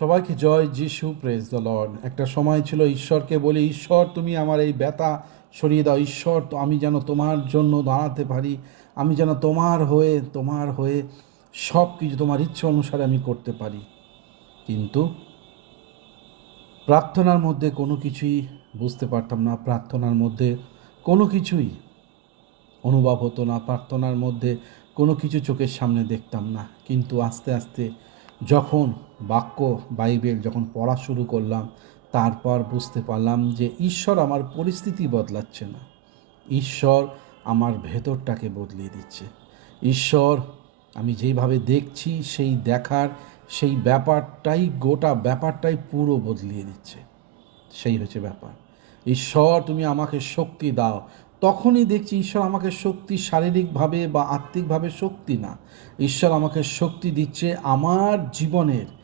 সবাইকে জয় যিশু, praise the Lord. একটা সময় ছিল ঈশ্বরকে বলি, ঈশ্বর তুমি আমার এই ব্যথা সরিয়ে দাও। ঈশ্বর, তো আমি যেন তোমার জন্য দাঁড়াতে পারি, আমি যেন তোমার হয়ে সব কিছু তোমার ইচ্ছে অনুসারে আমি করতে পারি। কিন্তু প্রার্থনার মধ্যে কোনো কিছুই বুঝতে পারতাম না, প্রার্থনার মধ্যে কোনো কিছুই অনুভব হতো না, প্রার্থনার মধ্যে কোনো কিছু চোখের সামনে দেখতাম না। কিন্তু আস্তে আস্তে যখন বাক্য বাইবেল যখন পড়া শুরু করলাম, তারপর বুঝতে পারলাম যে ঈশ্বর আমার পরিস্থিতি বদলাচ্ছে না, ঈশ্বর আমার ভেতরটাকে বদলিয়ে দিচ্ছে। ঈশ্বর আমি যেইভাবে দেখছি সেই দেখার সেই ব্যাপারটাই, গোটা ব্যাপারটাই পুরো বদলিয়ে দিচ্ছে। সেই হচ্ছে ব্যাপার। ঈশ্বর তুমি আমাকে শক্তি দাও। তখনই দেখছি ঈশ্বর আমাকে শক্তি শারীরিকভাবে বা আত্মিকভাবে শক্তি না, ঈশ্বর আমাকে শক্তি দিচ্ছে আমার জীবনের